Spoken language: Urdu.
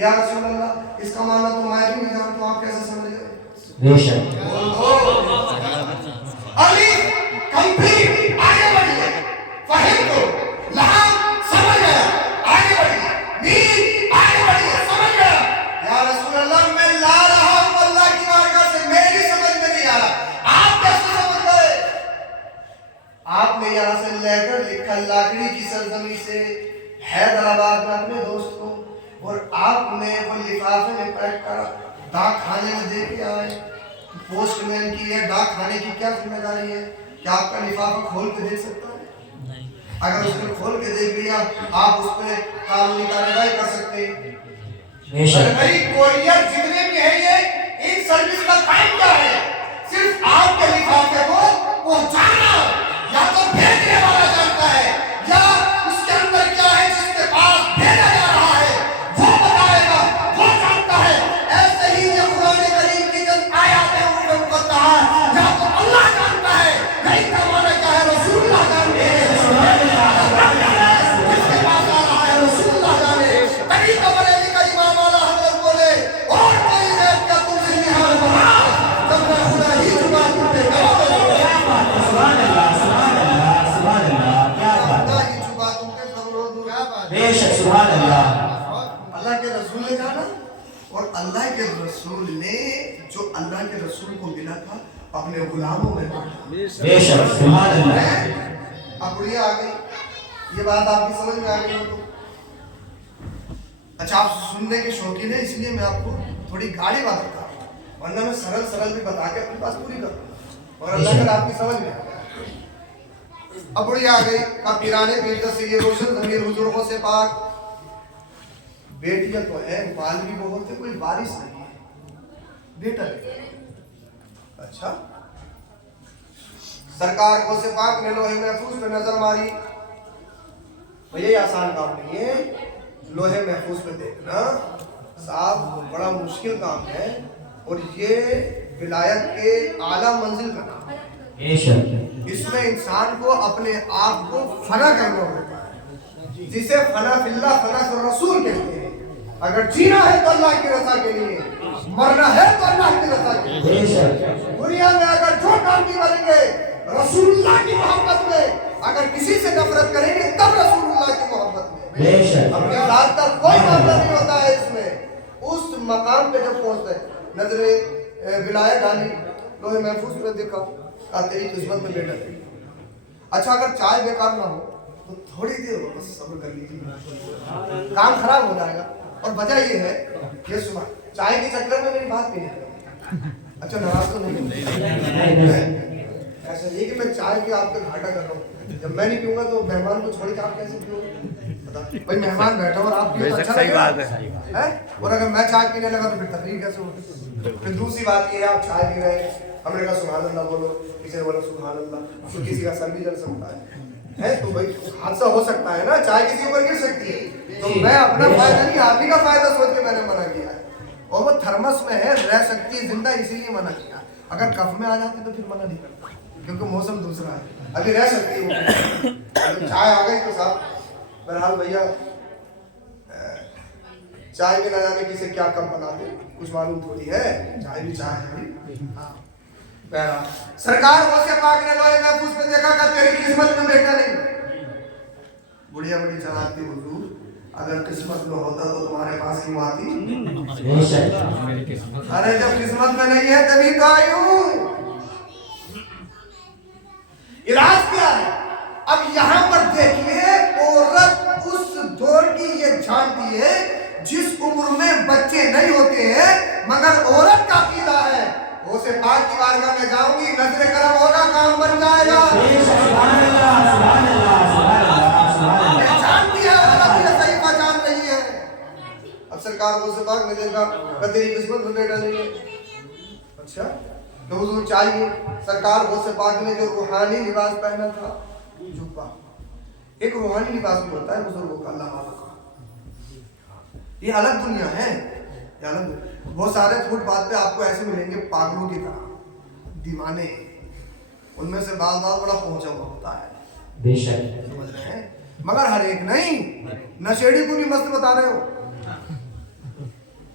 یا رسول اللہ اس کا معنی تو میں بھی نہیں جانتا ہوں، آپ کیسے سمجھ گئے؟ بے شک علی کمپلیٹ آگے بڑھیے، فہم کو لہم سمجھ گیا، آگے بڑھیے، مین آگے بڑھیے، سمجھ گیا۔ یا رسول اللہ میں لا رہا ہوں اللہ کی بارگاہ سے، میری سمجھ میں نہیں آ رہا، آپ کیسے سمجھ گئے؟ آپ نے یہاں سے لیٹر لکھا لاکڑی کی سرزمین سے حیدرآباد میں اپنے دوست کو، اور آپ نے وہ لفافے میں پیک کرا ڈاک خانے میں دے کے آئے۔ پوسٹ مین کی ہے، ڈاک خانے کی کیا ذمہ داری ہے کہ آپ کا لفافہ کھول کے دیکھ سکتا ہے؟ اگر اس نے کھول کے دیکھ لیا آپ اس پہ قانونی کارروائی کر سکتے ہیں۔ کوریئر جتنے بھی ہیں یہ ان سروس کا کام کیا ہے؟ صرف آپ کے لفافے کو پہنچانا، یا تو بھیجنے والا جانتا ہے یا اس کے اندر کیا ہے جس کے پاس بھیجا جا رہا ہے وہ بتائے گا، وہ جانتا ہے۔ ایسے ہی جو قرآن کریم کی جن آیات ہیں ان میں مقدہ ہے، یا تو اللہ جانتا ہے یا ان کا معنی کیا ہے رسول اللہ جانتے ہیں، جس کے پاس آ رہا ہے رسول اللہ جانے۔ تبھی تو بریلی کا امام والا حضرت بولے اور کوئی غیب کا تم سے نہار بنا جب میں خدا ہی چکا کرتے بے شک سبحان اللہ۔ اللہ کے رسول نے کہا نا، اور اللہ کے رسول نے جو اللہ کے رسول کو ملا تھا اپنے غلاموں میں بانٹا۔ بے شک سبحان اللہ۔ اب بڑھیے آ گئی یہ بات، آپ کی سمجھ میں آ گئی ہو تو اچھا آپ سننے کے شوقین ہیں، اس لیے میں آپ کو تھوڑی گاڑی بات بتا رہا ہوں، ورنہ میں سرل بھی بتا کے اپنی بات پوری کروں، اور اللہ کر آپ کی سمجھ میں آ گیا۔ اب بڑی آ گئی اب پیرانے پیرتا سے یہ روشن ضمیر حضوروں سے پاک، بیٹیاں تو ہیں بال بھی بہت ہے، کوئی بارش نہیں ہے، بیٹا ہے۔ اچھا سرکار کو سے پاک نے لوہے محفوظ پہ نظر ماری، یہ آسان کام نہیں ہے لوہے محفوظ پہ دیکھنا صاحب، بڑا مشکل کام ہے، اور یہ ولایت کے اعلیٰ منزل کا نام ہے۔ بے شک اس میں انسان کو اپنے آپ کو فنا کرنا ہوتا ہے، جسے فنا فی اللہ فنا فی الرسول کہتے ہیں۔ اگر جینا ہے تو اللہ کی رضا کے لیے، مرنا ہے تو اللہ کی رضا کے لیے۔ بے شک دنیا میں اگر جو کام بھی کریں گے رسول اللہ کی محبت میں، اگر کسی سے نفرت کریں گے تب رسول اللہ کی محبت میں۔ بے شک اپنی ذات کا کوئی معاملہ نہیں ہوتا ہے اس میں۔ اس مقام پہ جب پہنچتے نظر ولایت ڈالی، لوہے محفوظ پہ دیکھا، کہا تیری قسمت میں بیٹا ہے۔ اچھا اگر چائے بیکار نہ ہو تو تھوڑی دیر ہو، بس صبر کر لیجیے، کام خراب ہو جائے گا۔ اور وجہ یہ ہے کہ صبح چائے کے چکر میں میری بات نہیں ہے، اچھا ناراض تو نہیں ایسا نہیں کہ میں چائے کی آپ کا گھاٹا کر رہا ہوں، جب میں نہیں پیوں گا تو مہمان کو چھوڑ کے آپ کیسے پیو گے؟ بھائی مہمان بیٹھا اور آپ پیو تو اچھا لگے گا، اور اگر میں چائے پینے لگا تو پھر تقریر کیسے ہوگی؟ پھر دوسری بات یہ ہے آپ چائے پی رہے ہیں، ہم نے کہا سبحان اللہ بولو، کسی نے بولا سبحان اللہ، تو کسی کا سر بھی جل سکتا ہے، تو بھائی حادثہ ہو سکتا ہے نا، چائے کسی اوپر گر سکتی ہے، تو میں اپنا فائدہ نہیں آپ ہی کا فائدہ سوچ کے میں نے منع کیا ہے، اور وہ تھرمس میں ہے رہ سکتی ہے زندہ، اسی لیے منع کیا۔ اگر کف میں آ جاتی تو پھر منع نہیں کرتا کیونکہ موسم دوسرا ہے، ابھی رہ سکتی ہے وہ چائے آ گئی تو صاحب بہرحال بھیا چائے میں نہ جانے کسی کیا کم بناتے کچھ معلوم تھوڑی ہے، چائے بھی چائے ہے۔ بہرحال سرکار غوث پاک نے لوہے محفوظ پہ دیکھا کہ تیری قسمت میں بیٹا نہیں، بڑھیا بڑی چاہت تھی حضور، اگر قسمت میں ہوتا تو تمہارے پاس کیوں آتی؟ بے شک ارے جب قسمت میں نہیں ہے تبھی تو آئی ہوں۔ علاج کیا ہے؟ اب یہاں پر دیکھیے عورت اس دور کی یہ جانتی ہے جس عمر میں بچے نہیں ہوتے ہیں، مگر عورت کا عقیدہ ہے غوث پاک کی بارگاہ میں جاؤں گی، نظر کرم ہوگا، کام بن جائے گا۔ سبحان اللہ سبحان اللہ سبحان اللہ سبحان اللہ۔ جانتی ہے عورت یہ صحیح پہچان رہی ہے۔ اب سرکار غوث پاک نے دیکھا کہ تیری قسمت میں بیٹا نہیں ہے، اچھا تو حضور چاہیے، سرکار غوث پاک نے جو روحانی لباس پہنا تھا جبہ، ایک روحانی لباس بھی ہوتا ہے بزرگوں کا، اللہ والا کا، یہ الگ دنیا ہے، یہ الگ دنیا۔ بہت سارے فوٹ بات پہ آپ کو ایسے ملیں گے پاگلوں کی طرح، دیوانے، ان میں سے بعض بڑا پہنچا ہوا ہوتا ہے، بے شک سمجھ رہے ہیں، مگر ہر ایک نہیں، نشیڑی کو بھی مست بتا رہے ہو،